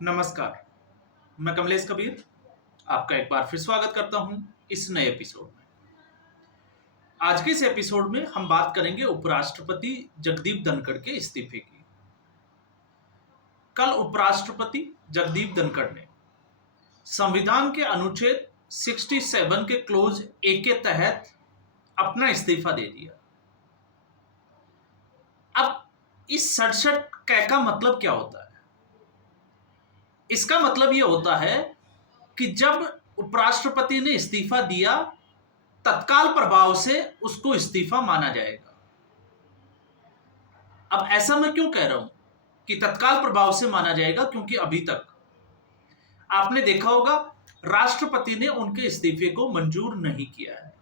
नमस्कार, मैं कमलेश कबीर आपका एक बार फिर स्वागत करता हूं इस नए एपिसोड में। आज के इस एपिसोड में हम बात करेंगे उपराष्ट्रपति जगदीप धनखड़ के इस्तीफे की। कल उपराष्ट्रपति जगदीप धनखड़ ने संविधान के अनुच्छेद 67 के क्लोज ए के तहत अपना इस्तीफा दे दिया। अब इस 67 क का मतलब क्या होता है? इसका मतलब यह होता है कि जब उपराष्ट्रपति ने इस्तीफा दिया, तत्काल प्रभाव से उसको इस्तीफा माना जाएगा। अब ऐसा मैं क्यों कह रहा हूं कि तत्काल प्रभाव से माना जाएगा? क्योंकि अभी तक आपने देखा होगा राष्ट्रपति ने उनके इस्तीफे को मंजूर नहीं किया है।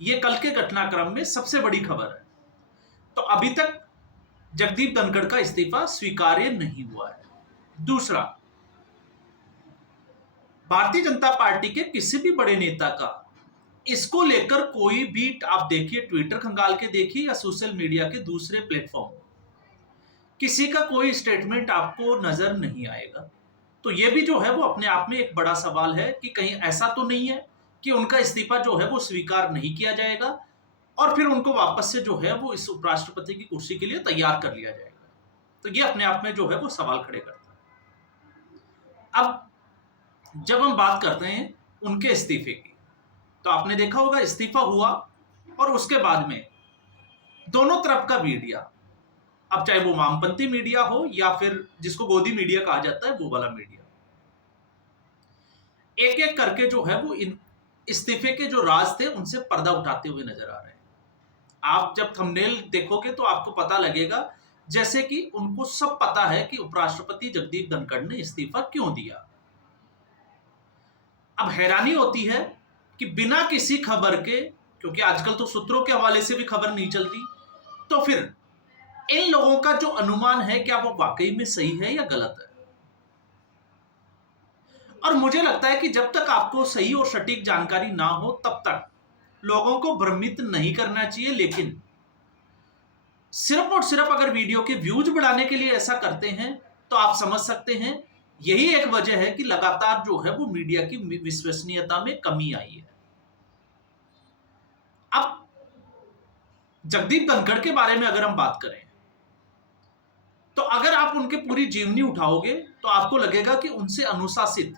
यह कल के घटनाक्रम में सबसे बड़ी खबर है। तो अभी तक जगदीप धनखड़ का इस्तीफा स्वीकार्य नहीं हुआ है। दूसरा, भारतीय जनता पार्टी के किसी भी बड़े नेता का इसको लेकर कोई भी आप देखिए, ट्विटर खंगाल के देखिए या सोशल मीडिया के दूसरे प्लेटफॉर्म, किसी का कोई स्टेटमेंट आपको नजर नहीं आएगा। तो यह भी जो है वो अपने आप में एक बड़ा सवाल है कि कहीं ऐसा तो नहीं है कि उनका इस्तीफा जो है वो स्वीकार नहीं किया जाएगा और फिर उनको वापस से जो है वो इस उपराष्ट्रपति की कुर्सी के लिए तैयार कर लिया जाएगा। तो ये अपने आप में जो है वो सवाल खड़े करता है। अब जब हम बात करते हैं उनके इस्तीफे की, तो आपने देखा होगा इस्तीफा हुआ और उसके बाद में दोनों तरफ का मीडिया, अब चाहे वो वामपंथी मीडिया हो या फिर जिसको गोदी मीडिया कहा जाता है वो वाला मीडिया, एक एक करके जो है वो इन इस्तीफे के जो राज थे उनसे पर्दा उठाते हुए नजर आ रहे हैं। आप जब थंबनेल देखोगे तो आपको पता लगेगा जैसे कि उनको सब पता है कि उपराष्ट्रपति जगदीप धनखड़ ने इस्तीफा क्यों दिया। अब हैरानी होती है कि बिना किसी खबर के, क्योंकि आजकल तो सूत्रों के हवाले से भी खबर नहीं चलती, तो फिर इन लोगों का जो अनुमान है क्या वो वाकई में सही है या गलत है? और मुझे लगता है कि जब तक आपको सही और सटीक जानकारी ना हो तब तक लोगों को भ्रमित नहीं करना चाहिए। लेकिन सिर्फ और सिर्फ अगर वीडियो के व्यूज बढ़ाने के लिए ऐसा करते हैं तो आप समझ सकते हैं यही एक वजह है कि लगातार जो है वो मीडिया की विश्वसनीयता में कमी आई है। अब जगदीप धनखड़ के बारे में अगर हम बात करें तो अगर आप उनके पूरी जीवनी उठाओगे तो आपको लगेगा कि उनसे अनुशासित,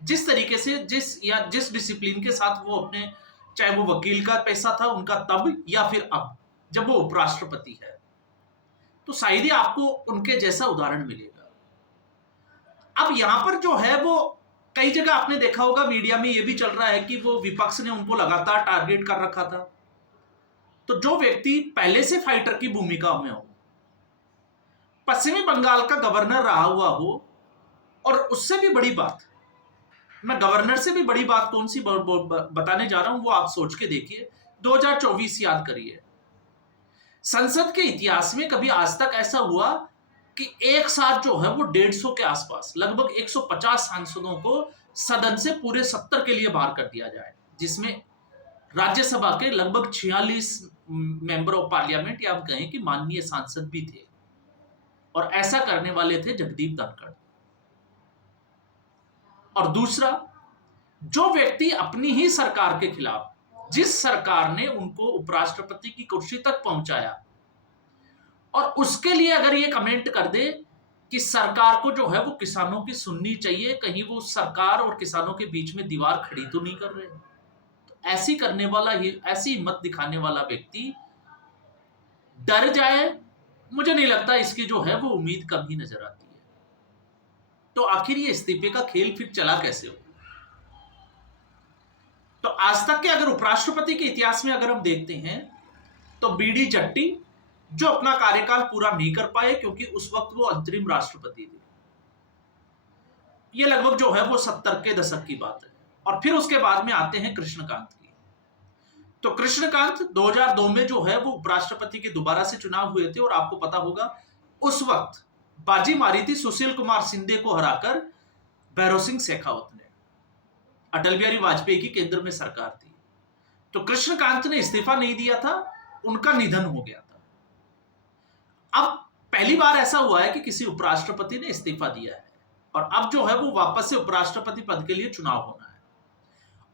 जिस तरीके से जिस डिसिप्लिन के साथ वो अपने, चाहे वो वकील का पैसा था उनका तब या फिर अब जब वो उपराष्ट्रपति है, तो शायद ही आपको उनके जैसा उदाहरण मिलेगा। अब यहां पर जो है वो कई जगह आपने देखा होगा मीडिया में ये भी चल रहा है कि वो विपक्ष ने उनको लगातार टारगेट कर रखा था। तो जो व्यक्ति पहले से फाइटर की भूमिका में हो, पश्चिमी बंगाल का गवर्नर रहा हुआ हो, और उससे भी बड़ी बात, मैं गवर्नर से भी बड़ी बात कौन सी बताने जा रहा हूं वो आप सोच के देखिए। 2024 याद करिए, संसद के इतिहास में कभी आज तक ऐसा हुआ कि एक साथ जो है वो 150 के आसपास लगभग 150 सांसदों को सदन से पूरे 70 के लिए बाहर कर दिया जाए, जिसमें राज्यसभा के लगभग 46 मेंबर ऑफ पार्लियामेंट या आप कहें कि माननीय सांसद भी थे, और ऐसा करने वाले थे जगदीप धनखड़। और दूसरा, जो व्यक्ति अपनी ही सरकार के खिलाफ, जिस सरकार ने उनको उपराष्ट्रपति की कुर्सी तक पहुंचाया, और उसके लिए अगर ये कमेंट कर दे कि सरकार को जो है वो किसानों की सुननी चाहिए, कहीं वो सरकार और किसानों के बीच में दीवार खड़ी तो नहीं कर रहे, तो ऐसी करने वाला, ऐसी हिम्मत दिखाने वाला व्यक्ति डर जाए, मुझे नहीं लगता इसकी जो है वो उम्मीद कम ही नजर आती है। तो आखिर ये इस्तीफे का खेल फिर चला कैसे हो? तो आज तक के अगर उपराष्ट्रपति के इतिहास में अगर हम देखते हैं तो बीडी जट्टी, जो अपना कार्यकाल पूरा नहीं कर पाए क्योंकि उस वक्त वो अंतरिम राष्ट्रपति थे, ये लगभग जो है वो 70 के दशक की बात है। और फिर उसके बाद में आते हैं कृष्णकांत की। तो कृष्णकांत 2002 में जो है वो उपराष्ट्रपति के दोबारा से चुनाव हुए थे, और आपको पता होगा उस वक्त बाजी मारी थी सुशील कुमार शिंदे को हराकर भैरव सिंह शेखावत ने। अटल बिहारी वाजपेयी की केंद्र में सरकार थी। तो कृष्णकांत ने इस्तीफा नहीं दिया था, उनका निधन हो गया था। अब पहली बार ऐसा हुआ है कि किसी उपराष्ट्रपति ने इस्तीफा दिया है और अब जो है वो वापस से उपराष्ट्रपति पद के लिए चुनाव होना है।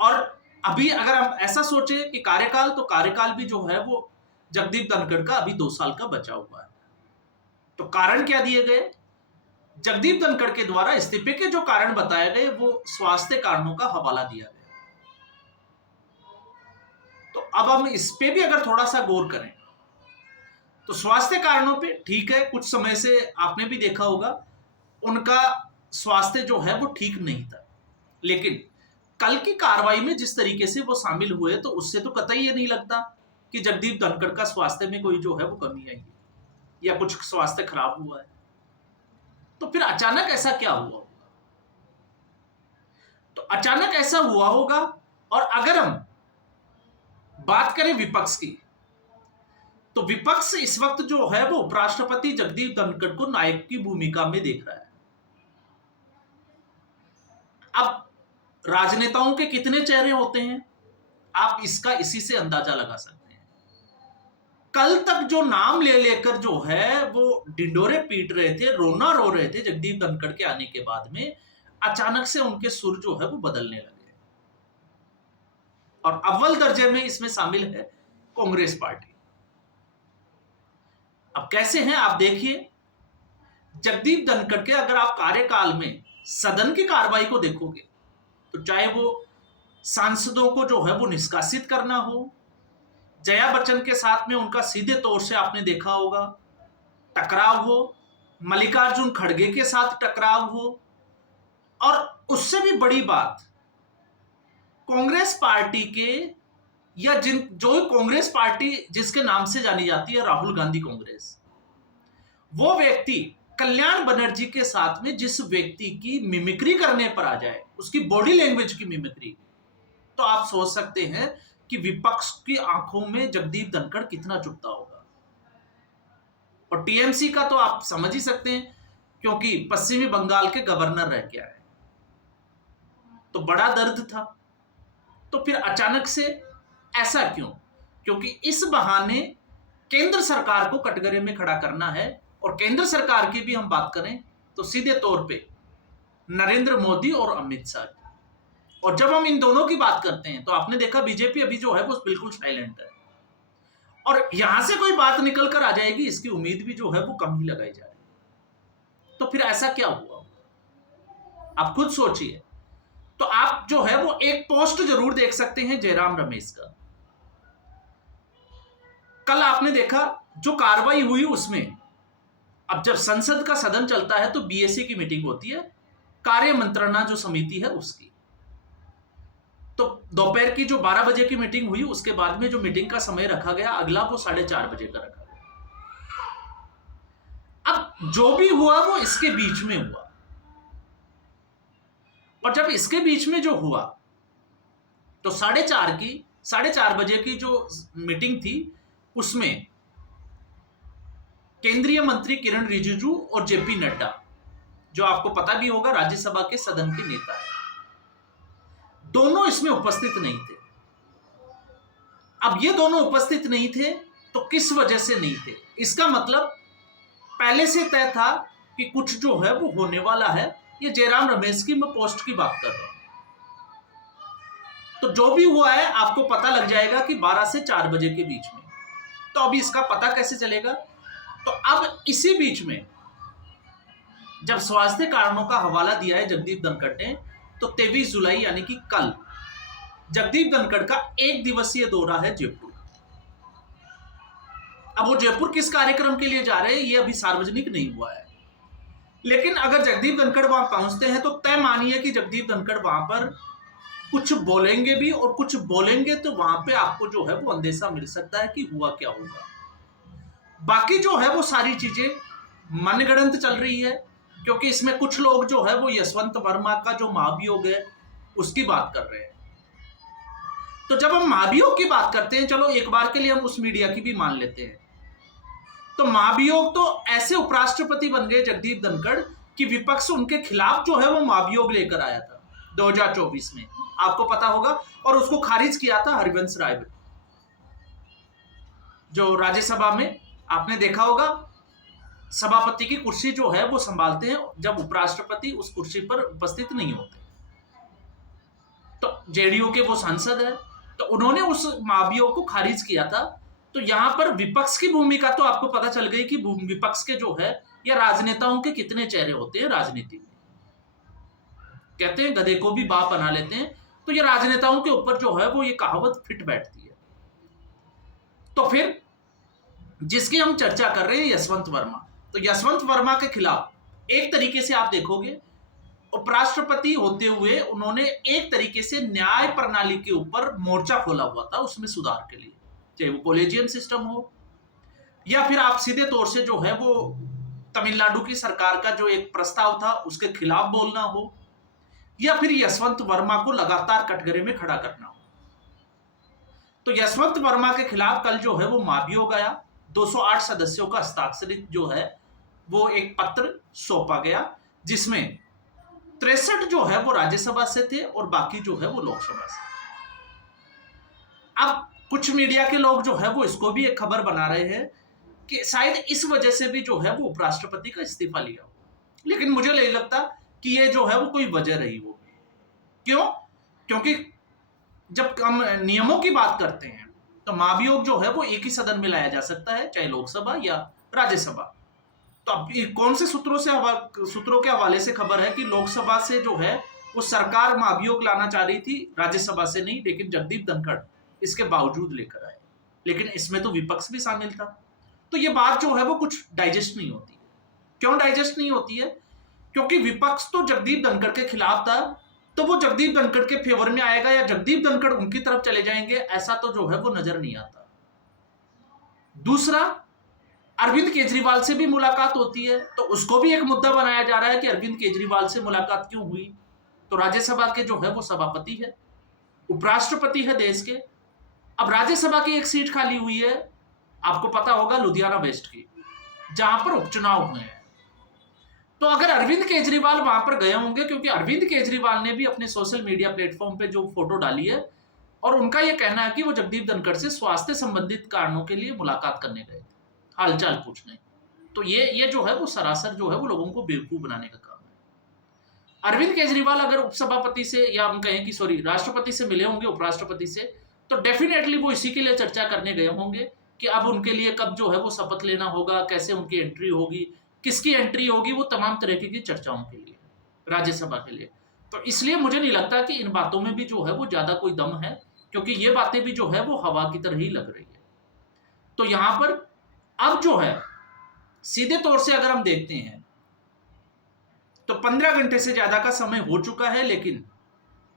और अभी अगर हम ऐसा सोचें कि कार्यकाल, तो कार्यकाल भी जो है वो जगदीप धनखड़ का अभी 2 साल का बचा हुआ है। तो कारण क्या दिए गए? जगदीप धनखड़ के द्वारा इस्तीफे के जो कारण बताए गए वो स्वास्थ्य कारणों का हवाला दिया गया। तो अब हम इस पे भी अगर थोड़ा सा गौर करें तो स्वास्थ्य कारणों पे ठीक है, कुछ समय से आपने भी देखा होगा उनका स्वास्थ्य जो है वो ठीक नहीं था, लेकिन कल की कार्रवाई में जिस तरीके से वो शामिल हुए तो उससे तो कतई ये नहीं लगता कि जगदीप धनखड़ का स्वास्थ्य में कोई जो है वो कमी आई है या कुछ स्वास्थ्य खराब हुआ है। तो फिर अचानक ऐसा क्या हुआ? तो अचानक ऐसा हुआ होगा। और अगर हम बात करें विपक्ष की, तो विपक्ष इस वक्त जो है वो उपराष्ट्रपति जगदीप धनखड़ को नायक की भूमिका में देख रहा है। अब राजनेताओं के कितने चेहरे होते हैं, आप इसका इसी से अंदाजा लगा सकते हैं। कल तक जो नाम ले लेकर जो है वो डिंडोरे पीट रहे थे, रोना रो रहे थे जगदीप धनखड़ के आने के बाद में, अचानक से उनके सुर जो है वो बदलने लगे। और अव्वल दर्जे में इसमें शामिल है कांग्रेस पार्टी। अब कैसे हैं आप देखिए, जगदीप धनखड़ के अगर आप कार्यकाल में सदन की कार्रवाई को देखोगे तो चाहे वो सांसदों को जो है वो निष्कासित करना हो, जया बच्चन के साथ में उनका सीधे तौर से आपने देखा होगा टकराव हो, मल्लिकार्जुन खड़गे के साथ टकराव हो, और उससे भी बड़ी बात कांग्रेस पार्टी के या जो कांग्रेस पार्टी जिसके नाम से जानी जाती है राहुल गांधी कांग्रेस, वो व्यक्ति कल्याण बनर्जी के साथ में जिस व्यक्ति की मिमिक्री करने पर आ जाए, उसकी बॉडी लैंग्वेज की मिमिक्री, तो आप सोच सकते हैं कि विपक्ष की आंखों में जगदीप धनखड़ कितना चुभता होगा। और टीएमसी का तो आप समझ ही सकते हैं, क्योंकि पश्चिमी बंगाल के गवर्नर रह के आए, तो बड़ा दर्द था। तो फिर अचानक से ऐसा क्यों? क्योंकि इस बहाने केंद्र सरकार को कटघरे में खड़ा करना है। और केंद्र सरकार की भी हम बात करें तो सीधे तौर पे नरेंद्र मोदी और अमित शाह। और जब हम इन दोनों की बात करते हैं तो आपने देखा बीजेपी अभी जो है वो बिल्कुल साइलेंट है, और यहां से कोई बात निकल कर आ जाएगी इसकी उम्मीद भी जो है वो कम ही लगाई जा रही है। तो फिर ऐसा क्या हुआ, आप खुद सोचिए। तो आप जो है वो एक पोस्ट जरूर देख सकते हैं जयराम रमेश का। कल आपने देखा जो कार्रवाई हुई उसमें, अब जब संसद का सदन चलता है तो बीएससी की मीटिंग होती है, कार्य मंत्रणा जो समिति है उसकी। तो दोपहर की जो 12 बजे की मीटिंग हुई, उसके बाद में जो मीटिंग का समय रखा गया अगला, वो 4:30 बजे का रखा गया। अब जो भी हुआ वो इसके बीच में हुआ, और जब इसके बीच में जो हुआ तो 4:30 बजे की जो मीटिंग थी उसमें केंद्रीय मंत्री किरण रिजिजू और जेपी नड्डा, जो आपको पता भी होगा राज्यसभा के सदन के नेता है, दोनों इसमें उपस्थित नहीं थे। अब ये दोनों उपस्थित नहीं थे तो किस वजह से नहीं थे? इसका मतलब पहले से तय था कि कुछ जो है वो होने वाला है। ये जयराम रमेश की मैं पोस्ट की बात कर रहा हूं। तो जो भी हुआ है आपको पता लग जाएगा कि 12 से 4 बजे के बीच में। तो अभी इसका पता कैसे चलेगा? तो अब इसी बीच में जब स्वास्थ्य कारणों का हवाला दिया है जगदीप धनखड़ ने, तो 23 जुलाई यानी कि कल जगदीप धनखड़ का 1 दिवसीय दौरा है जयपुर। अब वो जयपुर किस कार्यक्रम के लिए जा रहे हैं ये अभी सार्वजनिक नहीं हुआ है, लेकिन अगर जगदीप धनखड़ वहां पहुंचते हैं तो तय मानिए कि जगदीप धनखड़ वहां पर कुछ बोलेंगे भी, और कुछ बोलेंगे तो वहां पे आपको जो है वो अंदेशा मिल सकता है कि हुआ क्या होगा। बाकी जो है वो सारी चीजें मनगढ़ंत चल रही है, क्योंकि इसमें कुछ लोग जो है वो यशवंत वर्मा का जो महाभियोग है उसकी बात कर रहे हैं। तो जब हम महाभियोग की बात करते हैं, चलो एक बार के लिए हम उस मीडिया की भी मान लेते हैं, तो महाभियोग तो ऐसे उपराष्ट्रपति बन गए जगदीप धनखड़ कि विपक्ष उनके खिलाफ जो है वो महाभियोग लेकर आया था 2024 में, आपको पता होगा, और उसको खारिज किया था हरिवंश राय जो राज्यसभा में आपने देखा होगा सभापति की कुर्सी जो है वो संभालते हैं जब उपराष्ट्रपति उस कुर्सी पर उपस्थित नहीं होते। तो जेडीयू के वो सांसद है, तो उन्होंने उस महाभियोग को खारिज किया था। तो यहां पर विपक्ष की भूमिका तो आपको पता चल गई कि विपक्ष के जो है या राजनेताओं के कितने चेहरे होते हैं राजनीति में। कहते हैं गधे को भी बाप बना लेते हैं, तो ये राजनेताओं के ऊपर जो है वो ये कहावत फिट बैठती है। तो फिर जिसकी हम चर्चा कर रहे हैं यशवंत वर्मा, तो यशवंत वर्मा के खिलाफ एक तरीके से आप देखोगे उपराष्ट्रपति होते हुए उन्होंने एक तरीके से न्याय प्रणाली के ऊपर मोर्चा खोला हुआ था, उसमें सुधार के लिए, चाहे वो कॉलेजियन सिस्टम हो या फिर आप सीधे तौर से जो है वो तमिलनाडु की सरकार का जो एक प्रस्ताव था उसके खिलाफ बोलना हो, या फिर यशवंत वर्मा को लगातार कटघरे में खड़ा करना हो। तो यशवंत वर्मा के खिलाफ कल जो है वो महाभियोग आया, 208 सदस्यों का हस्ताक्षरित जो है वो एक पत्र सौंपा गया, जिसमें 63 जो है वो राज्यसभा से थे और बाकी जो है वो लोकसभा से। अब कुछ मीडिया के लोग जो है वो इसको भी एक खबर बना रहे हैं कि शायद इस वजह से भी जो है वो उपराष्ट्रपति का इस्तीफा लिया हो, लेकिन मुझे नहीं लगता कि ये जो है वो कोई वजह रही हो। क्यों? क्योंकि जब हम नियमों की बात करते हैं तो महाभियोग जो है वो एक ही सदन में लाया जा सकता है, चाहे लोकसभा या राज्यसभा। तो अब कौन से सूत्रों के हवाले से खबर है कि लोकसभा से जो है वो सरकार महाभियोग लाना चाह रही थी, राज्यसभा से नहीं, लेकिन जगदीप धनखड़ इसके बावजूद लेकर आए, लेकिन इसमें तो विपक्ष भी शामिल था। तो ये बात जो है वो कुछ डाइजेस्ट नहीं होती है। क्यों डाइजेस्ट नहीं होती है? क्योंकि विपक्ष तो जगदीप धनखड़ के खिलाफ था, तो वो जगदीप धनखड़ के फेवर में आएगा या जगदीप धनखड़ उनकी तरफ चले जाएंगे, ऐसा तो जो है वो नजर नहीं आता। दूसरा, अरविंद केजरीवाल से भी मुलाकात होती है, तो उसको भी एक मुद्दा बनाया जा रहा है कि अरविंद केजरीवाल से मुलाकात क्यों हुई। तो राज्यसभा के जो है वो सभापति है, उपराष्ट्रपति है देश के। अब राज्यसभा की एक सीट खाली हुई है, आपको पता होगा, लुधियाना वेस्ट की, जहां पर उपचुनाव हुए हैं। तो अगर अरविंद केजरीवाल वहां पर गए होंगे, क्योंकि अरविंद केजरीवाल ने भी अपने सोशल मीडिया प्लेटफॉर्म पे जो फोटो डाली है और उनका यह कहना है कि वो जगदीप धनखड़ से स्वास्थ्य संबंधित कारणों के लिए मुलाकात करने गए थे, हालचाल पूछने। तो ये जो है वो सरासर जो है वो लोगों को बेवकूफ बनाने का काम है। अरविंद केजरीवाल अगर उपसभापति से या हम कहें कि राष्ट्रपति से मिले होंगे, उपराष्ट्रपति से, तो डेफिनेटली वो इसी के लिए चर्चा करने गए होंगे कि अब उनके लिए कब जो है वो शपथ लेना होगा, कैसे उनकी एंट्री होगी, किसकी एंट्री होगी, वो तमाम तरह की चर्चाओं के लिए, राज्यसभा के लिए। तो इसलिए मुझे नहीं लगता कि इन बातों में भी जो है वो ज्यादा कोई दम है, क्योंकि ये बातें भी जो है वो हवा की तरह ही लग रही है। तो यहां पर अब जो है सीधे तौर से अगर हम देखते हैं तो 15 घंटे से ज्यादा का समय हो चुका है, लेकिन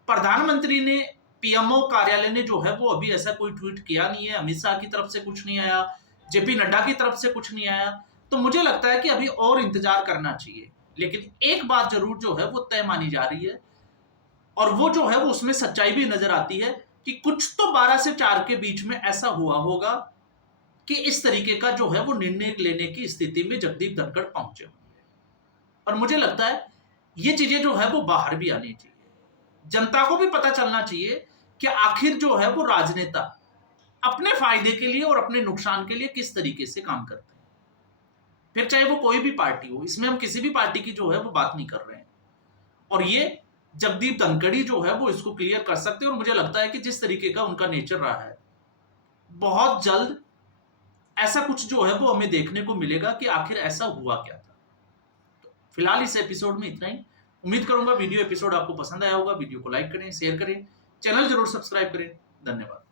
प्रधानमंत्री ने, पीएमओ कार्यालय ने जो है वो अभी ऐसा कोई ट्वीट किया नहीं है, अमित शाह की तरफ से कुछ नहीं आया, जेपी नड्डा की तरफ से कुछ नहीं आया। तो मुझे लगता है कि अभी और इंतजार करना चाहिए। लेकिन एक बात जरूर जो है वो तय मानी जा रही है, और वो जो है वो उसमें सच्चाई भी नजर आती है कि कुछ तो 12 से 4 के बीच में ऐसा हुआ होगा कि इस तरीके का जो है वो निर्णय लेने की स्थिति में जगदीप धनखड़ पहुंचे होंगे। और मुझे लगता है ये चीजें जो है वो बाहर भी आनी चाहिए, जनता को भी पता चलना चाहिए कि आखिर जो है वो राजनेता अपने फायदे के लिए और अपने नुकसान के लिए किस तरीके से काम करते हैं। फिर चाहे वो कोई भी पार्टी हो, इसमें हम किसी भी पार्टी की जो है वो बात नहीं कर रहे हैं, और ये जगदीप धनखड़ जो है वो इसको क्लियर कर सकते हैं। और मुझे लगता है कि जिस तरीके का उनका नेचर रहा है, बहुत जल्द ऐसा कुछ जो है वो हमें देखने को मिलेगा कि आखिर ऐसा हुआ क्या था। तो फिलहाल इस एपिसोड में इतना ही। उम्मीद करूंगा वीडियो एपिसोड आपको पसंद आया होगा। वीडियो को लाइक करें, शेयर करें, चैनल जरूर सब्सक्राइब करें। धन्यवाद।